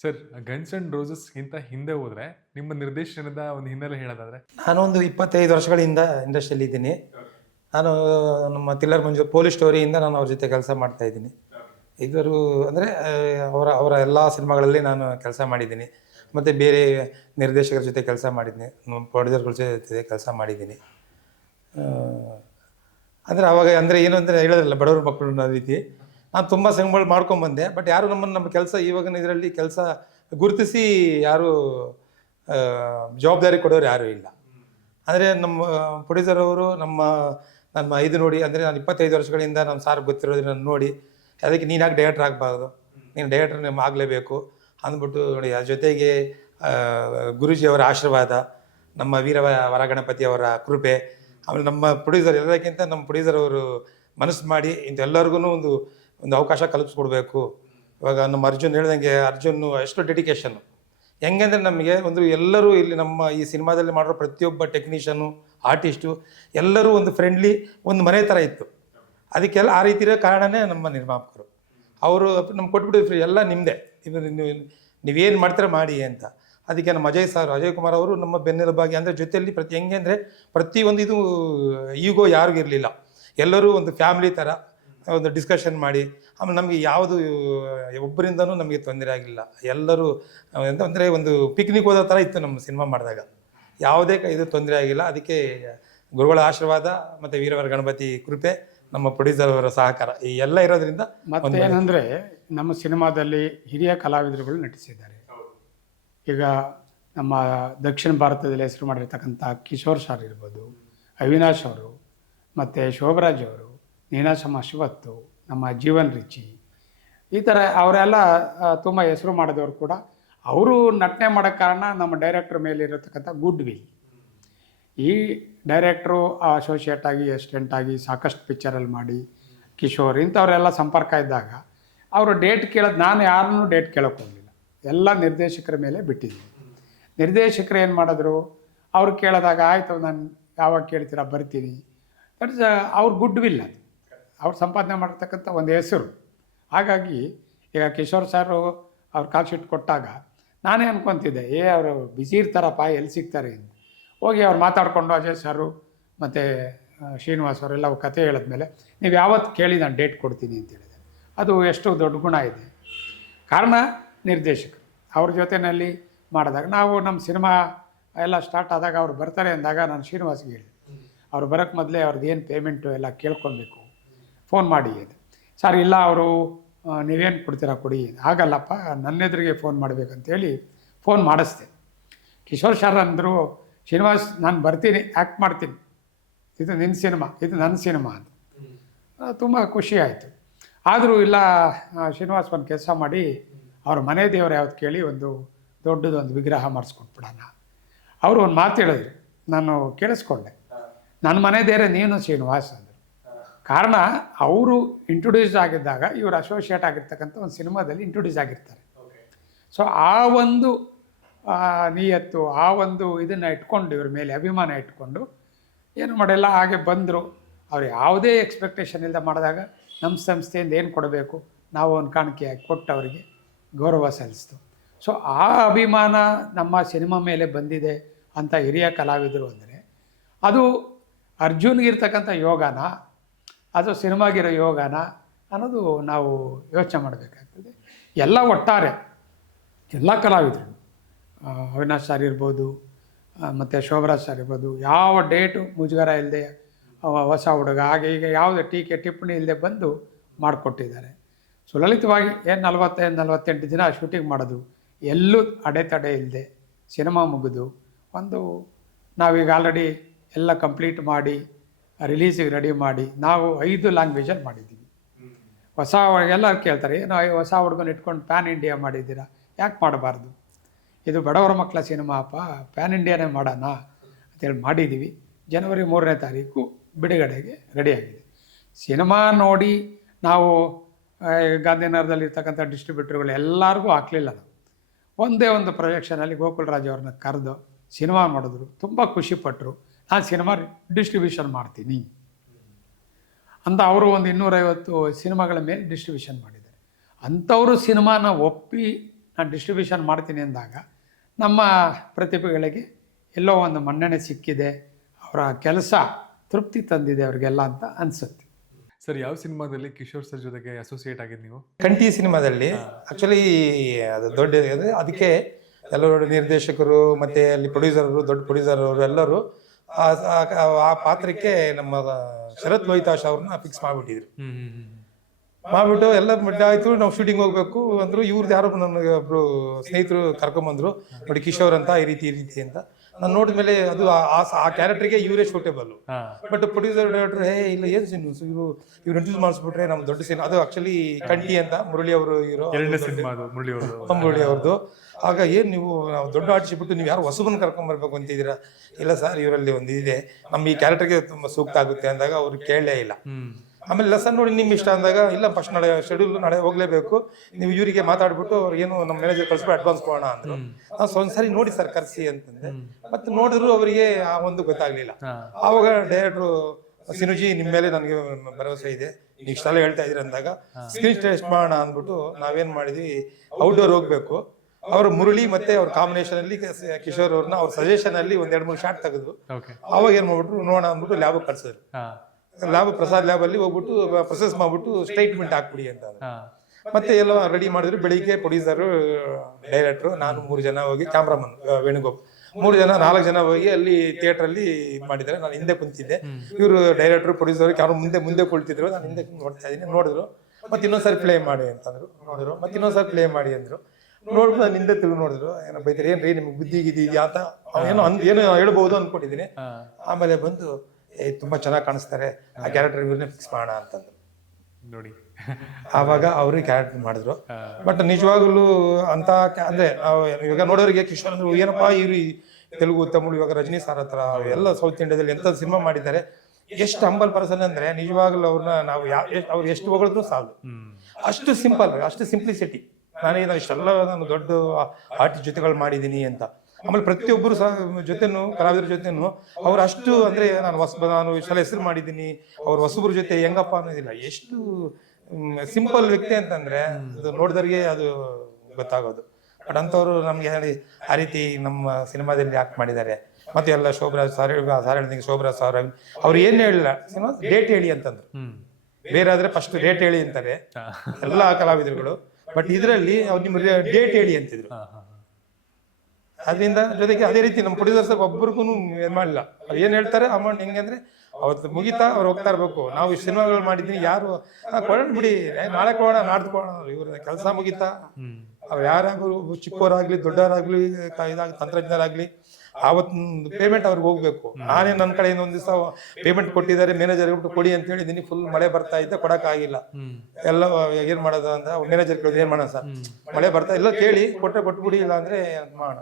ಸರ್ ಗನ್ಸ್ ಆ್ಯಂಡ್ ಇಂತ ಹಿಂದೆ ಹೋದ್ರೆ ನಿಮ್ಮ ನಿರ್ದೇಶನದ ಒಂದು ಹಿನ್ನೆಲೆ ಹೇಳೋದಾದ್ರೆ? ನಾನೊಂದು ಇಪ್ಪತ್ತೈದು ವರ್ಷಗಳಿಂದ ಇಂಡಸ್ಟ್ರಿಯಲ್ಲಿ ಇದ್ದೀನಿ. ನಾನು ನಮ್ಮ ತಿಲ್ಲರ್ ಮಂಜು ಪೊಲೀಸ್ ಸ್ಟೋರಿಯಿಂದ ನಾನು ಅವ್ರ ಜೊತೆ ಕೆಲಸ ಮಾಡ್ತಾ ಇದ್ದೀನಿ. ಇವರು ಅಂದರೆ ಅವರ ಅವರ ಎಲ್ಲ ಸಿನಿಮಾಗಳಲ್ಲಿ ನಾನು ಕೆಲಸ ಮಾಡಿದ್ದೀನಿ. ಮತ್ತು ಬೇರೆ ನಿರ್ದೇಶಕರ ಜೊತೆ ಕೆಲಸ ಮಾಡಿದ್ದೀನಿ. ಪ್ರೊಡ್ಯೂಸರ್ಗಳ ಜೊತೆ ಕೆಲಸ ಮಾಡಿದ್ದೀನಿ. ಅಂದರೆ ಅವಾಗ ಅಂದರೆ ಏನು ಅಂದರೆ ಹೇಳೋದಿಲ್ಲ, ಬಡವರ ಮಕ್ಕಳು ಅನ್ನೋ ರೀತಿ. ನಾನು ತುಂಬ ಸಿನಿಮಾಗಳು ಮಾಡ್ಕೊಂಬಂದೆ ಬಟ್ ಯಾರು ನಮ್ಮನ್ನು, ನಮ್ಮ ಕೆಲಸ ಇವಾಗಿನ ಇದರಲ್ಲಿ ಕೆಲಸ ಗುರುತಿಸಿ ಯಾರು ಜವಾಬ್ದಾರಿ ಕೊಡೋರು ಯಾರೂ ಇಲ್ಲ. ಅಂದರೆ ನಮ್ಮ ಪ್ರೊಡ್ಯೂಸರ್ ಅವರು ನಮ್ಮ ನಮ್ಮ ಇದು ನೋಡಿ, ಅಂದರೆ ನಾನು ಇಪ್ಪತ್ತೈದು ವರ್ಷಗಳಿಂದ ನಮ್ಮ ಸಾರ್ ಗೊತ್ತಿರೋದನ್ನ ನೋಡಿ, ಅದಕ್ಕೆ ನೀನಾಗಿ ಡೈರೆಕ್ಟರ್ ಆಗಬಾರ್ದು? ನೀನು ಡೈರೆಕ್ಟರ್ ನಿಮ್ಮ ಆಗಲೇಬೇಕು. ಅಂದ್ಬಿಟ್ಟು ನೋಡಿ ಅದ್ರ ಜೊತೆಗೆ ಗುರುಜಿಯವರ ಆಶೀರ್ವಾದ, ನಮ್ಮ ವೀರ ವರಗಣಪತಿ ಅವರ ಕೃಪೆ ಆಮೇಲೆ ನಮ್ಮ ಪ್ರೊಡ್ಯೂಸರ್ ಎಲ್ಲದಕ್ಕಿಂತ ನಮ್ಮ ಪ್ರೊಡ್ಯೂಸರ್ ಅವರು ಮನಸ್ಸು ಮಾಡಿ ಇಂಥೆಲ್ಲರಿಗೂ ಒಂದು ಒಂದು ಅವಕಾಶ ಕಲ್ಪಿಸ್ಕೊಡ್ಬೇಕು. ಇವಾಗ ನಮ್ಮ ಅರ್ಜುನ್ ಹೇಳ್ದಂಗೆ ಅರ್ಜುನ್ ಎಷ್ಟು ಡೆಡಿಕೇಶನ್ ಹೆಂಗಂದ್ರೆ ನಮಗೆ ಒಂದು ಎಲ್ಲರೂ ಇಲ್ಲಿ ನಮ್ಮ ಈ ಸಿನಿಮಾದಲ್ಲಿ ಮಾಡಿರೋ ಪ್ರತಿಯೊಬ್ಬ ಟೆಕ್ನಿಷಿಯನು ಆರ್ಟಿಸ್ಟು ಎಲ್ಲರೂ ಒಂದು ಫ್ರೆಂಡ್ಲಿ ಒಂದು ಮನೆ ಥರ ಇತ್ತು. ಅದಕ್ಕೆಲ್ಲ ಆ ರೀತಿ ಇರೋ ಕಾರಣನೇ ನಮ್ಮ ನಿರ್ಮಾಪಕರು. ಅವರು ನಮ್ಗೆ ಕೊಟ್ಬಿಟ್ಟು ಫ್ರೀ ಎಲ್ಲ ನಿಮ್ಮದೇ ನೀವು ನೀವೇನು ಮಾಡ್ತೀರ ಮಾಡಿ ಅಂತ. ಅದಕ್ಕೆ ನಮ್ಮ ಅಜಯ್ ಸರ್, ಅಜಯ್ ಕುಮಾರ್ ಅವರು ನಮ್ಮ ಬೆನ್ನೆಲುಬಾಗಿ ಅಂದರೆ ಜೊತೆಯಲ್ಲಿ ಪ್ರತಿ ಹೆಂಗೆ ಅಂದರೆ ಪ್ರತಿಯೊಂದು ಇದು ಈಗೋ ಯಾರಿಗೂ ಇರಲಿಲ್ಲ. ಎಲ್ಲರೂ ಒಂದು ಫ್ಯಾಮಿಲಿ ಥರ ಒಂದು ಡಿಸ್ಕಷನ್ ಮಾಡಿ, ಆಮೇಲೆ ನಮಗೆ ಯಾವುದು, ಒಬ್ಬರಿಂದನೂ ನಮಗೆ ತೊಂದರೆ ಆಗಿಲ್ಲ. ಎಲ್ಲರೂ, ಅಂದರೆ ಒಂದು ಪಿಕ್ನಿಕ್ ಹೋದ ಥರ ಇತ್ತು ನಮ್ಮ ಸಿನಿಮಾ ಮಾಡಿದಾಗ. ಯಾವುದೇ ಇದು ತೊಂದರೆ ಆಗಿಲ್ಲ. ಅದಕ್ಕೆ ಗುರುಗಳ ಆಶೀರ್ವಾದ ಮತ್ತು ವೀರವರ ಗಣಪತಿ ಕೃಪೆ ನಮ್ಮ ಪ್ರೊಡ್ಯೂಸರ್ ಅವರ ಸಹಕಾರ. ಈ ಎಲ್ಲ ಇರೋದ್ರಿಂದ ಮತ್ತೆ ಏನಂದರೆ ನಮ್ಮ ಸಿನಿಮಾದಲ್ಲಿ ಹಿರಿಯ ಕಲಾವಿದರುಗಳು ನಟಿಸಿದ್ದಾರೆ. ಈಗ ನಮ್ಮ ದಕ್ಷಿಣ ಭಾರತದಲ್ಲಿ ಹೆಸರು ಮಾಡಿರ್ತಕ್ಕಂಥ ಕಿಶೋರ್ ಸಾರ್ ಇರ್ಬೋದು, ಅವಿನಾಶ್ ಅವರು, ಮತ್ತು ಶೋಭರಾಜ್ ಅವರು ನೀನಾಸಮ ಶಿವತ್ತು, ನಮ್ಮ ಜೀವನ್ ರಿಚಿ, ಈ ಥರ ಅವರೆಲ್ಲ ತುಂಬ ಹೆಸರು ಮಾಡಿದವರು ಕೂಡ. ಅವರು ನಟನೆ ಮಾಡೋ ಕಾರಣ ನಮ್ಮ ಡೈರೆಕ್ಟ್ರ್ ಮೇಲೆ ಇರತಕ್ಕಂಥ ಗುಡ್ ವಿಲ್ ಈ ಡೈರೆಕ್ಟ್ರು ಅಸೋಸಿಯೇಟ್ ಆಗಿ ಅಸಿಸ್ಟೆಂಟ್ ಆಗಿ ಸಾಕಷ್ಟು ಪಿಕ್ಚರಲ್ಲಿ ಮಾಡಿ, ಕಿಶೋರ್ ಇಂಥವರೆಲ್ಲ ಸಂಪರ್ಕ ಇದ್ದಾಗ, ಅವರು ಡೇಟ್ ಕೇಳೋದು ನಾನು ಯಾರನ್ನೂ ಡೇಟ್ ಕೇಳೋಕೆ ಹೋಗಲಿಲ್ಲ. ಎಲ್ಲ ನಿರ್ದೇಶಕರ ಮೇಲೆ ಬಿಟ್ಟಿದ್ದೀನಿ ನಿರ್ದೇಶಕರು ಏನು ಮಾಡಿದ್ರು? ಅವ್ರು ಕೇಳಿದಾಗ, ಆಯಿತು, ನಾನು ಯಾವಾಗ ಕೇಳ್ತೀರಾ, ಬರ್ತೀನಿ. ದಟ್ ಇಸ್ ಅವ್ರ ಗುಡ್ ವಿಲ್ ಅದು. ಅವ್ರು ಸಂಪಾದನೆ ಮಾಡಿರ್ತಕ್ಕಂಥ ಒಂದು ಹೆಸರು. ಹಾಗಾಗಿ, ಈಗ ಕಿಶೋರ್ ಸಾರು ಅವ್ರು ಕಾಲ್ ಶೀಟ್ ಕೊಟ್ಟಾಗ, ನಾನೇ ಅನ್ಕೊತಿದ್ದೆ, ಏ, ಅವರು ಬ್ಯುಸಿ ಇರ್ತಾರಪ್ಪ ಎಲ್ಲಿ ಸಿಗ್ತಾರೆ? ಹೋಗಿ ಅವ್ರು ಮಾತಾಡಿಕೊಂಡು, ಅಜಯ್ ಸಾರು ಮತ್ತು ಶ್ರೀನಿವಾಸ್ ಅವರೆಲ್ಲ ಕತೆ ಹೇಳಿದ್ಮೇಲೆ, ನೀವು ಯಾವತ್ತು ಕೇಳಿ, ನಾನು ಡೇಟ್ ಕೊಡ್ತೀನಿ ಅಂತ ಹೇಳಿದೆ. ಅದು ಎಷ್ಟು ದೊಡ್ಡ ಗುಣ ಇದೆ. ಕಾರಣ ನಿರ್ದೇಶಕರು ಅವ್ರ ಜೊತೆಯಲ್ಲಿ ಮಾಡಿದಾಗ ನಾವು ನಮ್ಮ ಸಿನಿಮಾ ಎಲ್ಲ ಸ್ಟಾರ್ಟ್ ಆದಾಗ ಅವ್ರು ಬರ್ತಾರೆ ಅಂದಾಗ ನಾನು ಶ್ರೀನಿವಾಸ್ಗೆ ಹೇಳಿದೆ. ಅವ್ರು ಬರೋಕ್ಕೆ ಮೊದಲೇ ಅವ್ರದ್ದು ಏನು ಪೇಮೆಂಟು ಎಲ್ಲ ಕೇಳ್ಕೊಬೇಕು. ಫೋನ್ ಮಾಡಿ ಅಂತ ಸರ್ ಇಲ್ಲ ಅವರು ನೀವೇನು ಕೊಡ್ತೀರಾ ಕೊಡಿ. ಆಗಲ್ಲಪ್ಪ ನನ್ನ ಎದುರಿಗೆ ಫೋನ್ ಮಾಡಬೇಕಂತೇಳಿ ಫೋನ್ ಮಾಡಿಸ್ದೆ. ಕಿಶೋರ್ ಸರ್ ಅಂದರು ಶ್ರೀನಿವಾಸ್ ನಾನು ಬರ್ತೀನಿ ಆ್ಯಕ್ಟ್ ಮಾಡ್ತೀನಿ. ಇದು ನಿನ್ನ ಸಿನಿಮಾ ಇದು ನನ್ನ ಸಿನಿಮಾ ಅಂತ. ತುಂಬ ಖುಷಿ ಆಯಿತು. ಆದರೂ ಇಲ್ಲ ಶ್ರೀನಿವಾಸ್ ಒಂದು ಕೆಲಸ ಮಾಡಿ ಅವ್ರ ಮನೆ ದೇವರು ಯಾವ್ದು ಕೇಳಿ ಒಂದು ದೊಡ್ಡದೊಂದು ವಿಗ್ರಹ ಮಾಡಿಸ್ಕೊಟ್ಬಿಡೋಣ. ಅವರು ಒಂದು ಮಾತು ಹೇಳಿದ್ರು. ನಾನು ಕೇಳಿಸ್ಕೊಂಡೆ. ನನ್ನ ಮನೆ ದೇವರೇ ನೀನು ಶ್ರೀನಿವಾಸ್ ಅಂದರು. ಕಾರಣ ಅವರು ಇಂಟ್ರೊಡ್ಯೂಸ್ ಆಗಿದ್ದಾಗ ಇವರು ಅಸೋಸಿಯೇಟ್ ಆಗಿರ್ತಕ್ಕಂಥ ಒಂದು ಸಿನಿಮಾದಲ್ಲಿ ಇಂಟ್ರೊಡ್ಯೂಸ್ ಆಗಿರ್ತಾರೆ. ಸೊ ಆ ಒಂದು ನಿಯತ್ತು, ಆ ಒಂದು ಇದನ್ನು ಇಟ್ಕೊಂಡು ಇವ್ರ ಮೇಲೆ ಅಭಿಮಾನ ಇಟ್ಕೊಂಡು ಏನು ಮಾಡಿಲ್ಲ, ಹಾಗೆ ಬಂದರು. ಅವ್ರು ಯಾವುದೇ ಎಕ್ಸ್ಪೆಕ್ಟೇಷನ್ ಇಲ್ಲದೆ ಮಾಡಿದಾಗ ನಮ್ಮ ಸಂಸ್ಥೆಯಿಂದ ಏನು ಕೊಡಬೇಕು? ನಾವು ಒಂದು ಕಾಣಿಕೆ ಕೊಟ್ಟು ಅವರಿಗೆ ಗೌರವ ಸಲ್ಲಿಸ್ತು. ಸೊ ಆ ಅಭಿಮಾನ ನಮ್ಮ ಸಿನಿಮಾ ಮೇಲೆ ಬಂದಿದೆ ಅಂತ ಹಿರಿಯ ಕಲಾವಿದರು ಅಂದರೆ, ಅದು ಅರ್ಜುನ್ಗಿರ್ತಕ್ಕಂಥ ಯೋಗಾನ, ಅದು ಸಿನಿಮಾಗಿರೋ ಯೋಗಾನ ಅನ್ನೋದು ನಾವು ಯೋಚನೆ ಮಾಡಬೇಕಾಗ್ತದೆ. ಎಲ್ಲ ಒಟ್ಟಾರೆ, ಎಲ್ಲ ಕಲಾವಿದರು ಅವಿನಾಶ್ ಸರ್ ಇರ್ಬೋದು ಮತ್ತು ಶೋಭರಾಜ್ ಸರ್ ಇರ್ಬೋದು, ಯಾವ ಡೇಟು ಮುಜುಗರ ಇಲ್ಲದೆ ಹೊಸ ಹುಡುಗ, ಹಾಗೆ ಈಗ ಯಾವುದೇ ಟೀಕೆ ಟಿಪ್ಪಣಿ ಇಲ್ಲದೆ ಬಂದು ಮಾಡಿಕೊಟ್ಟಿದ್ದಾರೆ. ಸುಲಲಿತವಾಗಿ ಏನು ನಲವತ್ತೈದು, ನಲವತ್ತೆಂಟು ದಿನ ಶೂಟಿಂಗ್ ಮಾಡೋದು? ಎಲ್ಲೂ ಅಡೆತಡೆ ಇಲ್ಲದೆ ಸಿನಿಮಾ ಮುಗಿದು ಒಂದು ನಾವೀಗ ಆಲ್ರೆಡಿ ಎಲ್ಲ ಕಂಪ್ಲೀಟ್ ಮಾಡಿ ರಿಲೀಸಿಗೆ ರೆಡಿ ಮಾಡಿ, ನಾವು ಐದು ಲ್ಯಾಂಗ್ವೇಜಲ್ಲಿ ಮಾಡಿದ್ದೀವಿ. ಹೊಸ ಎಲ್ಲ ಕೇಳ್ತಾರೆ, ಏನು ಹೊಸ ಹುಡುಗನ ಇಟ್ಕೊಂಡು ಪ್ಯಾನ್ ಇಂಡಿಯಾ ಮಾಡಿದ್ದೀರಾ? ಯಾಕೆ ಮಾಡಬಾರ್ದು? ಇದು ಬಡವರ ಮಕ್ಕಳ ಸಿನಿಮಾ ಅಪ್ಪ ಪ್ಯಾನ್ ಇಂಡಿಯಾನೇ ಮಾಡೋಣ ಅಂತೇಳಿ ಮಾಡಿದ್ದೀವಿ. ಜನವರಿ ಮೂರನೇ ತಾರೀಕು ಬಿಡುಗಡೆಗೆ ರೆಡಿಯಾಗಿದೆ ಸಿನಿಮಾ ನೋಡಿ ನಾವು ಆ, ಗಾಂಧಿನಗರದಲ್ಲಿ ಇರ್ತಕ್ಕಂಥ ಡಿಸ್ಟ್ರಿಬ್ಯೂಟರ್ಗಳು ಎಲ್ಲರಿಗೂ ಹಾಕಲಿಲ್ಲ ಅದು. ಒಂದೇ ಒಂದು ಪ್ರೊಜೆಕ್ಷನಲ್ಲಿ ಗೋಕುಲರಾಜ್ ಅವ್ರನ್ನ ಕರೆದು ಸಿನಿಮಾ ಮಾಡಿದ್ರು. ತುಂಬ ಖುಷಿಪಟ್ಟರು ನಾನು ಸಿನಿಮಾ ಡಿಸ್ಟ್ರಿಬ್ಯೂಷನ್ ಮಾಡ್ತೀನಿ. ಅಂತ ಅವರು ಒಂದು ಇನ್ನೂರೈವತ್ತು ಸಿನಿಮಾಗಳ ಮೇಲೆ ಡಿಸ್ಟ್ರಿಬ್ಯೂಷನ್ ಮಾಡಿದ್ದಾರೆ. ಅಂಥವರು ಸಿನಿಮಾನ ಒಪ್ಪಿ ನಾನು ಡಿಸ್ಟ್ರಿಬ್ಯೂಷನ್ ಮಾಡ್ತೀನಿ ಅಂದಾಗ ನಮ್ಮ ಪ್ರತಿಭೆಗಳಿಗೆ ಎಲ್ಲೋ ಒಂದು ಮನ್ನಣೆ ಸಿಕ್ಕಿದೆ. ಅವರ ಕೆಲಸ ತೃಪ್ತಿ ತಂದಿದೆ ಅವ್ರಿಗೆಲ್ಲ ಅಂತ ಅನಿಸುತ್ತೆ. ಸರ್ ಯಾವ ಸಿನಿಮಾದಲ್ಲಿ ಕಿಶೋರ್ ಸರ್ ಜೊತೆಗೆ ಅಸೋಸಿಯೇಟ್ ಆಗಿದ್ದು ನೀವು? ಕಂಠಿ ಸಿನಿಮಾದಲ್ಲಿ. ಆಕ್ಚುಲಿ ಅದು ದೊಡ್ಡ ಅದಕ್ಕೆ ಎಲ್ಲರೂ ನಿರ್ದೇಶಕರು ಮತ್ತೆ ಅಲ್ಲಿ ಪ್ರೊಡ್ಯೂಸರ್ ದೊಡ್ಡ ಪ್ರೊಡ್ಯೂಸರ್ ಅವರು ಎಲ್ಲರೂ ಆ- ಪಾತ್ರಕ್ಕೆ ನಮ್ಮ ಶರತ್ ಲೋಹಿತಾಶ್ ಅವ್ರನ್ನ ಫಿಕ್ಸ್ ಮಾಡಿಬಿಟ್ಟಿದ್ರು. ಮಾಡಿಬಿಟ್ಟು ಎಲ್ಲ ಮಡ್ಡ ಆಯ್ತು ನಾವು ಶೂಟಿಂಗ್ ಹೋಗ್ಬೇಕು ಅಂದ್ರು ಇವ್ರದ್ದು ಯಾರೋ ನನಗೆ ಒಬ್ರು ಸ್ನೇಹಿತರು ಕರ್ಕೊಂಬಂದ್ರು. ನೋಡಿ ಕಿಶೋರ್ ಅಂತ ಈ ರೀತಿ ಈ ರೀತಿ ಅಂತ. ನಾನು ನೋಡಿದ್ಮೇಲೆ ಅದು ಆ- ಆ ಕ್ಯಾರೆಕ್ಟರ್ಗೆ ಇವರೇ ಶೂಟೇಬಲ್ ಬಟ್ ಪ್ರೊಡ್ಯೂಸರ್ ಡೈರೆಕ್ಟರ್ ಹೇ ಇಲ್ಲ ಏನು ಸೀನ್ ಇವರು? ಇವ್ರು ಇಂಟ್ರೂಸ್ ಮಾಡಿಸ್ಬಿಟ್ರೆ ನಮ್ಮ ದೊಡ್ಡ ಸೀನ್ ಅದು ಆಕ್ಚುಲಿ ಕಂಠಿ ಅಂತ ಮುರಳಿ ಅವರು ಇರೋ ಮುರಳಿ ಅಂಬುಳಿ ಅವ್ರದ್ದು. ಆಗ ಏನು ನೀವು ನಾವು ದೊಡ್ಡ ಆರ್ಟಿಸ್ಟ್ ಬಿಟ್ಟು ನೀವು ಯಾರು ಹೊಸಬನ್ ಕರ್ಕೊಂಬರ್ಬೇಕು ಅಂತಿದ್ದೀರಾ? ಇಲ್ಲ ಸರ್ ಇವರಲ್ಲಿ ಒಂದು ಇದೆ. ನಮ್ಮ ಈ ಕ್ಯಾರೆಕ್ಟರ್ಗೆ ತುಂಬ ಸೂಕ್ತ ಆಗುತ್ತೆ ಅಂದಾಗ ಅವ್ರು ಕೇಳಲೇ ಇಲ್ಲ. ಆಮೇಲೆ ಲೆಸನ್ ನೋಡಿ ನಿಮ್ಗೆ ಇಷ್ಟ ಅಂದಾಗ ಇಲ್ಲ ಫಸ್ಟ್ ನಾಳೆ ಶೆಡ್ಯೂಲ್ ನಾಳೆ ಹೋಗ್ಲೇಬೇಕು ನೀವು ಇವರಿಗೆ ಮಾತಾಡ್ಬಿಟ್ಟು ಅವ್ರು ಏನು ನಮ್ಮ ಮ್ಯಾನೇಜರ್ ಕಳಿಸ್ಬಿಟ್ಟು ಅಡ್ವಾನ್ಸ್ ಕೊಡೋಣ ಅಂದರು. ನಾನು ಒಂದ್ಸರಿ ನೋಡಿ ಸರ್ ಕರ್ಸಿ ಅಂತಂದೆ. ಮತ್ತೆ ನೋಡಿದ್ರು ಅವರಿಗೆ ಆ ಒಂದು ಗೊತ್ತಾಗ್ಲಿಲ್ಲ. ಆವಾಗ ಡೈರೆಕ್ಟ್ರು ಸಿನುಜಿ ನಿಮ್ಮ ಮೇಲೆ ನನಗೆ ಭರವಸೆ ಇದೆ. ನೀವು ಇಷ್ಟೆಲ್ಲ ಹೇಳ್ತಾ ಇದ್ರಿ ಅಂದಾಗ ಸ್ಕ್ರೀನ್ ಟೆಸ್ಟ್ ಮಾಡೋಣ ಅಂದ್ಬಿಟ್ಟು ನಾವೇನ್ ಮಾಡಿದ್ವಿ ಔಟ್ಡೋರ್ ಹೋಗ್ಬೇಕು. ಅವ್ರ ಮುರಳಿ ಮತ್ತೆ ಅವ್ರ ಕಾಂಬಿನೇಷನ್ ಅಲ್ಲಿ ಕಿಶೋರ್ ಅವ್ರನ್ನ ಅವ್ರ ಸಜೆಷನ್ ಅಲ್ಲಿ ಒಂದ್ ಎರಡು ಮೂರು ಶಾಟ್ ತೆಗೆದ್ರು. ಅವಾಗ ಏನ್ ಮಾಡ್ಬಿಟ್ರು ನೋಡೋಣ ಅಂದ್ಬಿಟ್ಟು ಲ್ಯಾಬ್ ಕಳ್ಸಿದ್ರು ಲ್ಯಾಬ್ ಪ್ರಸಾದ್ ಲ್ಯಾಬ್ ಅಲ್ಲಿ ಹೋಗ್ಬಿಟ್ಟು ಪ್ರೊಸೆಸ್ ಮಾಡ್ಬಿಟ್ಟು ಸ್ಟೇಟ್ಮೆಂಟ್ ಹಾಕ್ಬಿಡಿ ಅಂತ. ಮತ್ತೆ ಎಲ್ಲ ರೆಡಿ ಮಾಡಿದ್ರು ಬೆಳಿಗ್ಗೆ ಪ್ರೊಡ್ಯೂಸರ್ ಡೈರೆಕ್ಟ್ರು ನಾನು ಮೂರು ಜನ ಹೋಗಿ ಕ್ಯಾಮ್ರಾಮನ್ ವೇಣುಗೋಪ್ ಮೂರು ಜನ ನಾಲ್ಕು ಜನ ಹೋಗಿ ಅಲ್ಲಿ ಥಿಯೇಟರ್ ಅಲ್ಲಿ ಮಾಡಿದ್ದಾರೆ ನಾನು ಹಿಂದೆ ಕುಂತಿದ್ದೆ. ಇವರು ಡೈರೆಕ್ಟರ್ ಪ್ರೊಡ್ಯೂಸರ್ ಕ್ಯಾಮ್ರಾ ಮುಂದೆ ಮುಂದೆ ಕುಳಿತಿದ್ರು ನಾನು ಹಿಂದೆ ನೋಡ್ತಾ ಇದ್ದೀನಿ ನೋಡಿದ್ರು. ಮತ್ತೆ ಇನ್ನೊಂದ್ಸರಿ ಪ್ಲೇ ಮಾಡಿ ಅಂತಂದ್ರು ನೋಡಿದ್ರು. ಮತ್ತೆ ಇನ್ನೊಂದ್ಸರಿ ಪ್ಲೇ ಮಾಡಿ ಅಂದ್ರು. ನೋಡ್ಬಿಟ್ಟು ನಾನು ಹಿಂದೆ ತಿರುಗಿ ನೋಡಿದ್ರು ಏನೋ ಬೈತಾರೆ ಏನ್ರಿ ನಿಮ್ಗೆ ಬುದ್ಧಿ ಗಿದ್ದಿ ಇದೆಯಾ ಅಂತ? ಏನೋ ಅಂದ್ ಏನೋ ಹೇಳ್ಬೋದು ಅನ್ಕೊಂಡಿದ್ದೀನಿ ಆಮೇಲೆ ಬಂದು ತುಂಬಾ ಚೆನ್ನಾಗಿ ಕಾಣಿಸ್ತಾರೆ. ಆ ಕ್ಯಾರೆಕ್ಟರ್ ಇವ್ರನ್ನೇ ಫಿಕ್ಸ್ ಮಾಡೋಣ ಅಂತಂದ್ರು. ನೋಡಿ. ಆವಾಗ ಅವ್ರಿಗೆ ಕ್ಯಾರೆಕ್ಟರ್ ಮಾಡಿದ್ರು. ಬಟ್ ನಿಜವಾಗ್ಲೂ ಅಂತ ಅಂದ್ರೆ ಇವಾಗ ನೋಡೋರಿಗೆ ಕಿಶೋರ್ ಅಂದ್ರೆ ಏನಪ್ಪಾ ಇವ್ರು ಈ ತೆಲುಗು ತಮಿಳು ಇವಾಗ ರಜನಿ ಸರ್ ಹತ್ರ ಎಲ್ಲ ಸೌತ್ ಇಂಡಿಯಾದಲ್ಲಿ ಎಂತ ಸಿನಿಮಾ ಮಾಡಿದ್ದಾರೆ? ಎಷ್ಟು ಹಂಬಲ್ ಪರ್ಸನ್ ಅಂದ್ರೆ ನಿಜವಾಗ್ಲೂ ಅವ್ರನ್ನ ನಾವು ಅವ್ರು ಎಷ್ಟು ಹೊಗಳಿದ್ರು ಸಾಲದು ಅಷ್ಟು ಸಿಂಪಲ್ ಅಷ್ಟು ಸಿಂಪ್ಲಿಸಿಟಿ ನಾನೇನು ಇಷ್ಟೆಲ್ಲ ನಾನು ದೊಡ್ಡ ಆರ್ಟಿಸ್ಟ್ ಜೊತೆಗಳು ಮಾಡಿದ್ದೀನಿ ಅಂತ. ಆಮೇಲೆ ಪ್ರತಿಯೊಬ್ಬರು ಸಹ ಜೊತೆನು ಕಲಾವಿದರ ಜೊತೆನು ಅವ್ರು ಅಷ್ಟು ಅಂದ್ರೆ ನಾನು ಹೊಸ ನಾನು ಇಷ್ಟೆಲ್ಲ ಹೆಸರು ಮಾಡಿದ್ದೀನಿ ಅವ್ರ ಹೊಸಬ್ರ ಜೊತೆ ಹೆಂಗಪ್ಪ ಅನ್ನೋದಿಲ್ಲ. ಎಷ್ಟು ಸಿಂಪಲ್ ವ್ಯಕ್ತಿ ಅಂತಂದ್ರೆ ಅದು ನೋಡಿದವ್ರಿಗೆ ಅದು ಗೊತ್ತಾಗೋದು. ಬಟ್ ಅಂಥವ್ರು ನಮ್ಗೆ ಹೇಳಿ ಆ ರೀತಿ ನಮ್ಮ ಸಿನಿಮಾದಲ್ಲಿ ಆಕ್ಟ್ ಮಾಡಿದ್ದಾರೆ. ಮತ್ತೆ ಎಲ್ಲ ಶೋಭರಾಜ್ ಸಾರ್ ಸಾರ್ ಹೇಳಿದಂಗೆ ಶೋಭರಾಜ್ ಸಾರ್ ಅವ್ರು ಏನು ಹೇಳಿಲ್ಲ ಸಿನಿಮಾ ಡೇಟ್ ಹೇಳಿ ಅಂತಂದ್ರು. ಬೇರೆ ಆದ್ರೆ ಫಸ್ಟ್ ಡೇಟ್ ಹೇಳಿ ಅಂತಾರೆ. ಎಲ್ಲಾ ಕಲಾವಿದರುಗಳು. ಬಟ್ ಇದರಲ್ಲಿ ಅವ್ರು ನಿಮ್ಮ ಡೇಟ್ ಹೇಳಿ ಅಂತಿದ್ರು. ಅದರಿಂದ ಜೊತೆಗೆ ಅದೇ ರೀತಿ ನಮ್ಮ ಪ್ರೊಡ್ಯೂಸರ್ಸ್ ಒಬ್ಬರಿಗೂ ಏನು ಮಾಡಲಿಲ್ಲ. ಅವ್ರು ಏನು ಹೇಳ್ತಾರೆ ಅಮೌಂಟ್ ಹೆಂಗೆ ಅಂದರೆ ಅವತ್ತು ಮುಗಿತಾ ಅವ್ರು ಹೋಗ್ತಾ ಇರಬೇಕು. ನಾವು ಈ ಸಿನಿಮಾಗಳು ಮಾಡಿದ್ದೀನಿ ಯಾರು? "ಆ, ಕೊಡೋಣ ಬಿಡಿ. ನಾಳೆ ಕೊಡೋಣ ನಾಡ್ದು ಕೊಡೋಣ. ಇವ್ರ ಕೆಲಸ ಮುಗಿತಾ. ಅವ್ರು ಯಾರಾಗೂ ಚಿಕ್ಕವರಾಗಲಿ ದೊಡ್ಡವರಾಗಲಿ ತಂತ್ರಜ್ಞರಾಗಲಿ ತಂತ್ರಜ್ಞರಾಗ್ಲಿ ಆವತ್ತು ಪೇಮೆಂಟ್ ಅವ್ರಿಗೆ ಹೋಗ್ಬೇಕು. ನಾನೇ ನನ್ನ ಕಡೆಯಿಂದ ಒಂದ್ ದಿವಸ ಪೇಮೆಂಟ್ ಕೊಟ್ಟಿದ್ದಾರೆ ಮ್ಯಾನೇಜರ್ ಬಿಟ್ಟು ಕೊಡಿ ಅಂತ ಹೇಳಿದೀನಿ ಫುಲ್ ಮಳೆ ಬರ್ತಾ ಇದ್ದೆ ಕೊಡಕ್ಕಾಗಿಲ್ಲ ಆಗಿಲ್ಲ. ಎಲ್ಲ ಏನ್ ಮಾಡೋದು ಅಂತ ಮ್ಯಾನೇಜರ್ ಕೇಳಿದ್ರೆ ಏನ್ ಮಾಡೋಣ ಸರ್? ಮಳೆ ಬರ್ತಾ ಇಲ್ಲ ಕೇಳಿ ಕೊಟ್ಟರೆ ಕೊಟ್ಬಿಡಿ ಇಲ್ಲ ಅಂದ್ರೆ ಮಾಡೋಣ.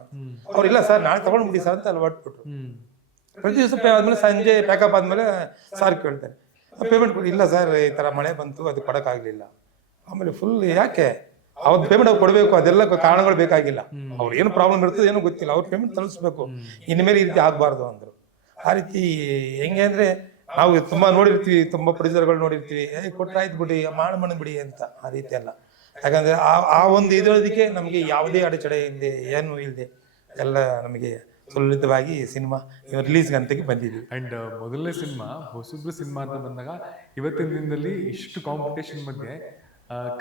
ಅವ್ರು ಇಲ್ಲ ಸರ್ ನಾಳೆ ತಗೊಂಡ್ಬಿಡಿ ಸರ್ ಅಂತ ಅಲ್ಲಿ ಹೊಟ್ಬಿಟ್ರು ಪ್ರತಿ ದಿವಸ ಆದ್ಮೇಲೆ ಸಂಜೆ ಪ್ಯಾಕಪ್ ಆದ್ಮೇಲೆ ಸಾರ್ ಕೇಳ್ತಾರೆ ಪೇಮೆಂಟ್ ಕೊಡಿ. ಇಲ್ಲ ಸರ್ ಈ ತರ ಮಳೆ ಬಂತು ಅದು ಕೊಡಕ್ಕಾಗ್ಲಿಲ್ಲ ಆಮೇಲೆ ಫುಲ್ ಯಾಕೆ? ಅವತ್ತು ಪೇಮೆಂಟ್ ಅವ್ರು ಕೊಡಬೇಕು ಅದೆಲ್ಲ ಕಾರಣಗಳು ಬೇಕಾಗಿಲ್ಲ. ಅವ್ರು ಏನು ಪ್ರಾಬ್ಲಮ್ ಇರ್ತದೆ ಏನೋ ಗೊತ್ತಿಲ್ಲ ಅವ್ರ ಪೇಮೆಂಟ್ ತಲುಪಿಸ್ಬೇಕು ಇನ್ಮೇಲೆ ಈ ರೀತಿ ಆಗಬಾರ್ದು ಅಂದರು. ಆ ರೀತಿ ಹೆಂಗೆ ಅಂದರೆ ನಾವು ತುಂಬಾ ನೋಡಿರ್ತೀವಿ ತುಂಬಾ ಪ್ರೊಡ್ಯೂಸರ್ಗಳು ನೋಡಿರ್ತೀವಿ ಏ ಕೊಟ್ಟಾಯ್ತು ಬಿಡಿ ಮಾಡ ಬಿಡಿ ಅಂತ ಆ ರೀತಿ ಅಲ್ಲ ಯಾಕಂದ್ರೆ ಆ ಆ ಒಂದು ಇದರದಕ್ಕೆ ನಮಗೆ ಯಾವುದೇ ಅಡಚಣೆ ಇಲ್ಲದೆ ಏನು ಇಲ್ಲದೆ ಎಲ್ಲ ನಮಗೆ ಸುಲಲಿತವಾಗಿ ಸಿನಿಮಾ ರಿಲೀಸ್ ಗಂತಕ್ಕೆ ಬಂದಿದ್ವಿ ಅಂಡ್ ಮೊದಲನೇ ಸಿನಿಮಾ ಹೊಸಬ್ರು ಸಿನಿಮಾ ಅಂತ ಬಂದಾಗ ಇವತ್ತಿನ ದಿನದಲ್ಲಿ ಇಷ್ಟು ಕಾಂಪಿಟೇಷನ್ ಮಧ್ಯೆ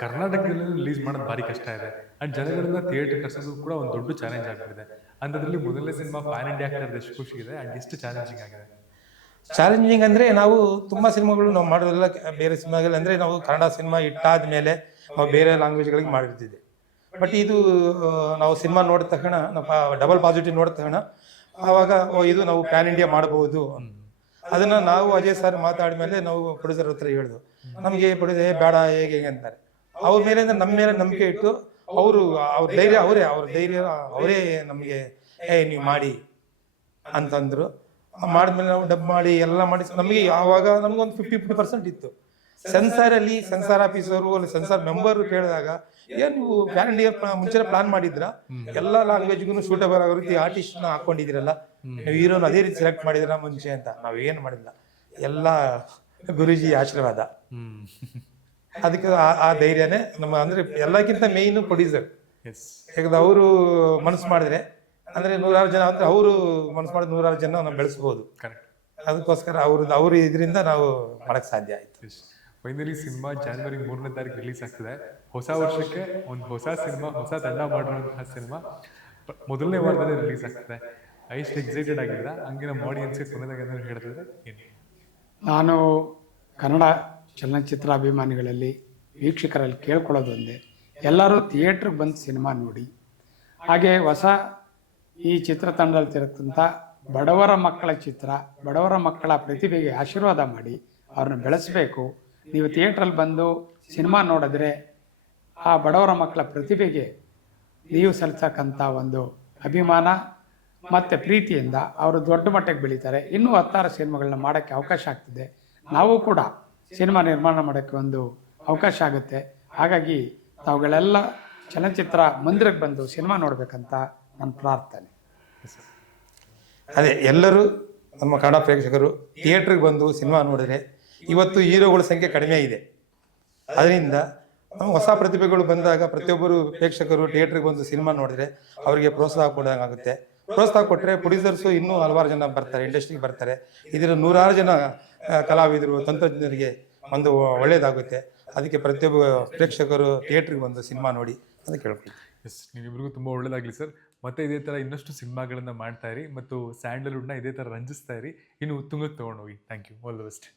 ಕರ್ನಾಟಕದಲ್ಲಿ ರಿಲೀಸ್ ಮಾಡೋದು ಭಾರಿ ಕಷ್ಟ ಇದೆ. ಅಂಡ್ ಜನಗಳನ್ನ ಥಿಯೇಟರ್ ಕರ್ಸೋದು ಕೂಡ ಒಂದು ದೊಡ್ಡ ಚಾಲೆಂಜ್ ಆಗಿಬಿಟ್ಟಿದೆ. ಅಂಥದ್ರಲ್ಲಿ ಮೊದಲನೇ ಸಿನಿಮಾ ಪ್ಯಾನ್ ಇಂಡಿಯಾ ಆಗ್ತಾ ಎಷ್ಟು ಖುಷಿ ಇದೆ ಅಂಡ್ ಎಷ್ಟು ಚಾಲೆಂಜಿಂಗ್ ಆಗಿದೆ? ಚಾಲೆಂಜಿಂಗ್ ಅಂದರೆ ನಾವು ತುಂಬ ಸಿನಿಮಾಗಳು ನಾವು ಮಾಡೋದೆಲ್ಲ ಬೇರೆ ಸಿನಿಮಾಗಳು ಅಂದರೆ ನಾವು ಕನ್ನಡ ಸಿನಿಮಾ ಇಟ್ಟಾದ ಮೇಲೆ ನಾವು ಬೇರೆ ಲ್ಯಾಂಗ್ವೇಜ್ಗಳಿಗೆ ಮಾಡಿರ್ತಿದ್ದೆ. ಬಟ್ ಇದು ನಾವು ಸಿನಿಮಾ ನೋಡಿದ ತಕ್ಷಣ ನಾವು ಡಬಲ್ ಪಾಸಿಟಿವ್ ನೋಡಿದ ತಕ್ಷಣ ಆವಾಗ ಇದು ನಾವು ಪ್ಯಾನ್ ಇಂಡಿಯಾ ಮಾಡಬಹುದು ಅದನ್ನು ನಾವು ಅಜಯ್ ಸರ್ ಮಾತಾಡಿದ್ಮೇಲೆ ನಾವು ಪ್ರೊಡ್ಯೂಸರ್ ಹತ್ರ ಹೇಳಿದ್ವು ನಮಗೆ ಬಿಡದೆ? ಬೇಡ ಹೇಗೆ ಹೇಗೆ ಅಂತಾರೆ. ಅವ್ರ ಮೇಲೆ ನಮ್ಮ ಮೇಲೆ ನಂಬಿಕೆ ಇಟ್ಟು ಅವರು ಅವ್ರ ಧೈರ್ಯ ಅವರೇ ಅವ್ರ ಧೈರ್ಯ ಅವರೇ ನಮಗೆ ಏ ನೀವು ಮಾಡಿ ಅಂತಂದ್ರು. ಮಾಡಿದ್ಮೇಲೆ ನಾವು ಡಬ್ ಮಾಡಿ ಎಲ್ಲ ಮಾಡಿ ನಮಗೆ ಆವಾಗ ನಮ್ಗೊಂದು ಫಿಫ್ಟಿ ಫಿಫ್ಟಿ ಪರ್ಸೆಂಟ್ ಇತ್ತು. ಸೆನ್ಸಾರ್ ಅಲ್ಲಿ ಸೆನ್ಸಾರ್ ಆಫೀಸರು ಅಲ್ಲಿ ಸೆನ್ಸಾರ್ ಮೆಂಬರ್ ಕೇಳಿದಾಗ ಏನ್ ನೀವು ಪ್ಯಾನ್ ಇಂಡಿಯಾ ಮುಂಚೆ ಪ್ಲಾನ್ ಮಾಡಿದ್ರ? ಎಲ್ಲ ಲ್ಯಾಂಗ್ವೇಜ್ಗೂ ಸೂಟಬಲ್ ಆಗೋ ರೀತಿ ಆರ್ಟಿಸ್ಟ್ನ ಹಾಕೊಂಡಿದಿರಲ್ಲ ನೀವು ಹೀರೋನ ಅದೇ ರೀತಿ ಸೆಲೆಕ್ಟ್ ಮಾಡಿದ್ರ ಮುಂಚೆ ಅಂತ. ನಾವ್ ಏನು ಮಾಡಿಲ್ಲ. ಎಲ್ಲ ಗುರುಜಿ ಆಶೀರ್ವಾದ. ಅದಕ್ಕೆ ಆ- ಧೈರ್ಯನೇ ನಮ್ಮ ಅಂದ್ರೆ ಎಲ್ಲಕ್ಕಿಂತ ಮೇಯ್ನು ಪ್ರೊಡ್ಯೂಸರ್ ಎಸ್ ಯಾಕಂದ್ರೆ ಅವರು ಮನಸ್ಸು ಮಾಡಿದ್ರೆ ಅಂದ್ರೆ ನೂರಾರು ಜನ ಅಂದ್ರೆ ಅವರು ಮನಸ್ಸು ಮಾಡಿದ್ರೆ ನೂರಾರು ಜನ ನಾವು ಬೆಳೆಸಬಹುದು ಕರೆಕ್ಟ್ ಅದಕ್ಕೋಸ್ಕರ ಅವ್ರ ಅವ್ರ ಇದರಿಂದ ನಾವು ಮಾಡಕ್ ಸಾಧ್ಯ ಆಯ್ತು. ಫೈನಲಿ ಸಿನಿಮಾ ಜನವರಿ ಮೂರನೇ ತಾರೀಕು ರಿಲೀಸ್ ಆಗ್ತದೆ. ಹೊಸ ವರ್ಷಕ್ಕೆ ಒಂದು ಹೊಸ ಸಿನಿಮಾ ಹೊಸ ತಂಡ ಮಾಡಿರುವಂತಹ ಸಿನಿಮಾ ಮೊದಲನೇ ವಾರದಲ್ಲಿ ರಿಲೀಸ್ ಆಗ್ತದೆ. ಐಸ್ಟ್ ಎಕ್ಸೈಟೆಡ್ ಆಗಿಲ್ಲ ಹಂಗೆ ನಮ್ಮ ಆಡಿಯನ್ಸ್ಗೆ ಕೊನೆದಾಗ ಏನಾದ್ರು ಹೇಳಿದ್ರೆ ಏನು? ನಾನು ಕನ್ನಡ ಚಲನಚಿತ್ರ ಅಭಿಮಾನಿಗಳಲ್ಲಿ ವೀಕ್ಷಕರಲ್ಲಿ ಕೇಳ್ಕೊಳ್ಳೋದೊಂದೇ ಎಲ್ಲರೂ ಥಿಯೇಟ್ರಿಗೆ ಬಂದು ಸಿನಿಮಾ ನೋಡಿ. ಹಾಗೆ ಹೊಸ ಈ ಚಿತ್ರತಂಡದಲ್ಲಿ ತಿರುತ್ತಂಥ ಬಡವರ ಮಕ್ಕಳ ಚಿತ್ರ, ಬಡವರ ಮಕ್ಕಳ ಪ್ರತಿಭೆಗೆ ಆಶೀರ್ವಾದ ಮಾಡಿ ಅವ್ರನ್ನ ಬೆಳೆಸಬೇಕು. ನೀವು ಥಿಯೇಟ್ರಲ್ಲಿ ಬಂದು ಸಿನಿಮಾ ನೋಡಿದ್ರೆ ಆ ಬಡವರ ಮಕ್ಕಳ ಪ್ರತಿಭೆಗೆ ನೀವು ಸಲ್ಲಿಸಕ್ಕಂಥ ಒಂದು ಅಭಿಮಾನ ಮತ್ತು ಪ್ರೀತಿಯಿಂದ ಅವರು ದೊಡ್ಡ ಮಟ್ಟಕ್ಕೆ ಬೆಳೀತಾರೆ. ಇನ್ನೂ ಹತ್ತಾರು ಸಿನಿಮಾಗಳನ್ನ ಮಾಡೋಕ್ಕೆ ಅವಕಾಶ ಆಗ್ತಿದೆ. ನಾವು ಕೂಡ ಸಿನಿಮಾ ನಿರ್ಮಾಣ ಮಾಡೋಕ್ಕೆ ಒಂದು ಅವಕಾಶ ಆಗುತ್ತೆ. ಹಾಗಾಗಿ ತಾವುಗಳೆಲ್ಲ ಚಲನಚಿತ್ರ ಮಂದಿರಕ್ಕೆ ಬಂದು ಸಿನಿಮಾ ನೋಡಬೇಕಂತ ನನ್ನ ಪ್ರಾರ್ಥನೆ. ಅದೇ, ಎಲ್ಲರೂ ನಮ್ಮ ಕನ್ನಡ ಪ್ರೇಕ್ಷಕರು ಥಿಯೇಟ್ರಿಗೆ ಬಂದು ಸಿನಿಮಾ ನೋಡಿದ್ರೆ ಇವತ್ತು ಹೀರೋಗಳ ಸಂಖ್ಯೆ ಕಡಿಮೆ ಇದೆ. ಅದರಿಂದ ಹೊಸ ಪ್ರತಿಭೆಗಳು ಬಂದಾಗ ಪ್ರತಿಯೊಬ್ಬರು ಪ್ರೇಕ್ಷಕರು ಥಿಯೇಟ್ರಿಗೆ ಬಂದು ಸಿನಿಮಾ ನೋಡಿದ್ರೆ ಅವರಿಗೆ ಪ್ರೋತ್ಸಾಹ ಕೊಡೋಂಗಾಗುತ್ತೆ. ಪ್ರೋತ್ಸಾಹ ಕೊಟ್ಟರೆ ಪ್ರೊಡ್ಯೂಸರ್ಸು ಇನ್ನೂ ಹಲವಾರು ಜನ ಬರ್ತಾರೆ ಇಂಡಸ್ಟ್ರಿಗೆ ಬರ್ತಾರೆ. ಇದರ ನೂರಾರು ಜನ ಕಲಾವಿದರು, ತಂತ್ರಜ್ಞರಿಗೆ ಒಂದು ಒಳ್ಳೆಯದಾಗುತ್ತೆ ಅದಕ್ಕೆ ಪ್ರತಿಯೊಬ್ಬ ಪ್ರೇಕ್ಷಕರು ಥಿಯೇಟ್ರಿಗೆ ಬಂದು ಸಿನಿಮಾ ನೋಡಿ ಅಂತ ಕೇಳ್ಕೊಳ್ತೀನಿ. ಎಸ್ ನೀವಿಬ್ರಿಗೂ ತುಂಬ ಒಳ್ಳೇದಾಗಲಿ ಸರ್ ಮತ್ತೆ ಇದೇ ಥರ ಇನ್ನಷ್ಟು ಸಿನಿಮಾಗಳನ್ನು ಮಾಡ್ತಾ ಇರಿ. ಮತ್ತು ಸ್ಯಾಂಡಲ್ವುಡ್ನ ಇದೇ ಥರ ರಂಜಿಸ್ತಾ ಇರಿ. ಇನ್ನು ಉತ್ತುಂಗಕ್ಕೆ ತೊಗೊಂಡೋಗಿ. Thank you all the best